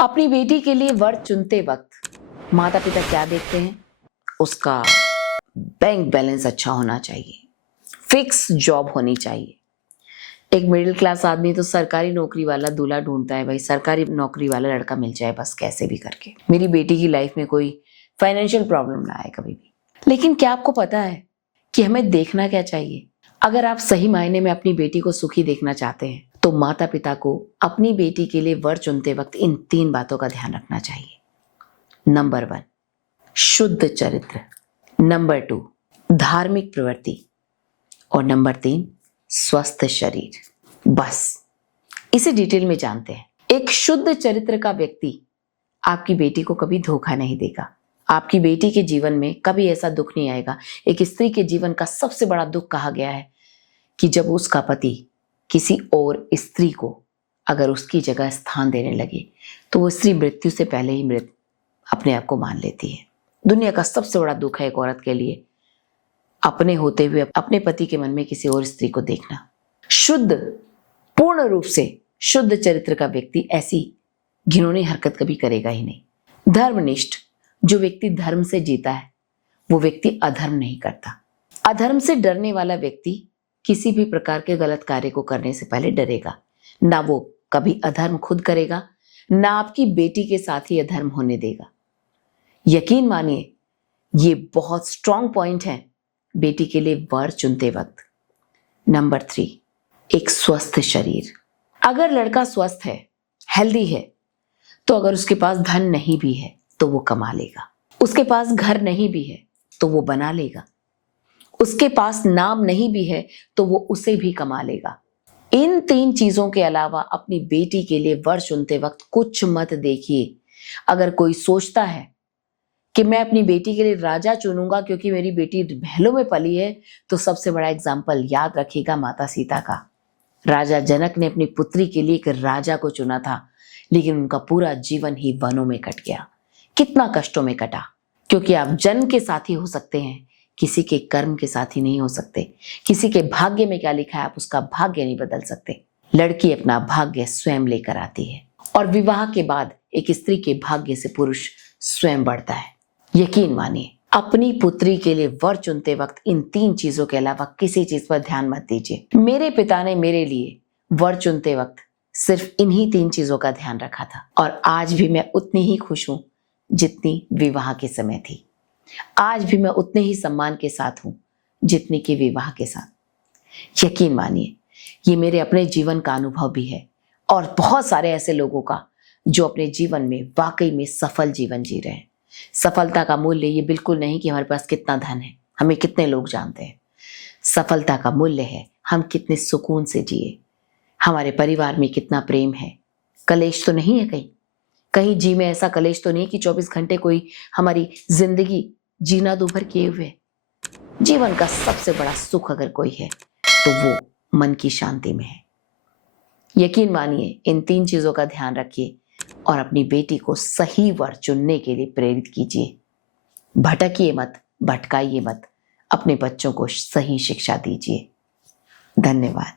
अपनी बेटी के लिए वर चुनते वक्त माता पिता क्या देखते हैं? उसका बैंक बैलेंस अच्छा होना चाहिए, फिक्स जॉब होनी चाहिए। एक मिडिल क्लास आदमी तो सरकारी नौकरी वाला दूल्हा ढूंढता है, भाई सरकारी नौकरी वाला लड़का मिल जाए बस कैसे भी करके, मेरी बेटी की लाइफ में कोई फाइनेंशियल प्रॉब्लम ना आए कभी भी। लेकिन क्या आपको पता है कि हमें देखना क्या चाहिए? अगर आप सही मायने में अपनी बेटी को सुखी देखना चाहते हैं तो माता पिता को अपनी बेटी के लिए वर चुनते वक्त इन 3 बातों का ध्यान रखना चाहिए। नंबर 1, शुद्ध चरित्र। नंबर 2, धार्मिक प्रवृत्ति। और नंबर 3, स्वस्थ शरीर। बस इसे डिटेल में जानते हैं। एक शुद्ध चरित्र का व्यक्ति आपकी बेटी को कभी धोखा नहीं देगा। आपकी बेटी के जीवन में कभी ऐसा दुख नहीं आएगा। एक स्त्री के जीवन का सबसे बड़ा दुख कहा गया है कि जब उसका पति किसी और स्त्री को अगर उसकी जगह स्थान देने लगे तो वो स्त्री मृत्यु से पहले ही मृत अपने आप को मान लेती है। दुनिया का सबसे बड़ा दुख है एक औरत के लिए अपने होते हुए अपने पति के मन में किसी और स्त्री को देखना। शुद्ध, पूर्ण रूप से शुद्ध चरित्र का व्यक्ति ऐसी घिनौनी हरकत कभी करेगा ही नहीं। धर्मनिष्ठ, जो व्यक्ति धर्म से जीता है वो व्यक्ति अधर्म नहीं करता। अधर्म से डरने वाला व्यक्ति किसी भी प्रकार के गलत कार्य को करने से पहले डरेगा। ना वो कभी अधर्म खुद करेगा, ना आपकी बेटी के साथ ही अधर्म होने देगा। यकीन मानिए ये बहुत स्ट्रॉन्ग पॉइंट है बेटी के लिए वर चुनते वक्त। नंबर 3, एक स्वस्थ शरीर। अगर लड़का स्वस्थ है, हेल्दी है, तो अगर उसके पास धन नहीं भी है तो वो कमा लेगा। उसके पास घर नहीं भी है तो वो बना लेगा। उसके पास नाम नहीं भी है तो वो उसे भी कमा लेगा। इन 3 चीजों के अलावा अपनी बेटी के लिए वर चुनते वक्त कुछ मत देखिए। अगर कोई सोचता है कि मैं अपनी बेटी के लिए राजा चुनूंगा क्योंकि मेरी बेटी महलों में पली है, तो सबसे बड़ा एग्जाम्पल याद रखिएगा माता सीता का। राजा जनक ने अपनी पुत्री के लिए एक राजा को चुना था, लेकिन उनका पूरा जीवन ही वनों में कट गया। कितना कष्टों में कटा, क्योंकि आप जन्म के साथी हो सकते हैं, किसी के कर्म के साथी नहीं हो सकते। किसी के भाग्य में क्या लिखा है आप उसका भाग्य नहीं बदल सकते। लड़की अपना भाग्य स्वयं लेकर आती है और विवाह के बाद एक स्त्री के भाग्य से पुरुष स्वयं बढ़ता है। यकीन मानिए अपनी पुत्री के लिए वर चुनते वक्त इन 3 चीजों के अलावा किसी चीज पर ध्यान मत दीजिए। मेरे पिता ने मेरे लिए वर चुनते वक्त सिर्फ इन्हीं 3 चीजों का ध्यान रखा था और आज भी मैं उतनी ही खुश हूं जितनी विवाह के समय थी। आज भी मैं उतने ही सम्मान के साथ हूं जितनी कि विवाह के साथ। यकीन मानिए ये मेरे अपने जीवन का अनुभव भी है और बहुत सारे ऐसे लोगों का जो अपने जीवन में वाकई में सफल जीवन जी रहे हैं। सफलता का मूल्य ये बिल्कुल नहीं कि हमारे पास कितना धन है, हमें कितने लोग जानते हैं। सफलता का मूल्य है हम कितने सुकून से जिए, हमारे परिवार में कितना प्रेम है। कलेश तो नहीं है कहीं कहीं जी में ऐसा कलेश तो नहीं कि 24 घंटे कोई हमारी जिंदगी जीना दूभर किए हुए। जीवन का सबसे बड़ा सुख अगर कोई है तो वो मन की शांति में है। यकीन मानिए इन 3 चीजों का ध्यान रखिए और अपनी बेटी को सही वर चुनने के लिए प्रेरित कीजिए। भटकिए मत, भटकाइए मत, अपने बच्चों को सही शिक्षा दीजिए। धन्यवाद।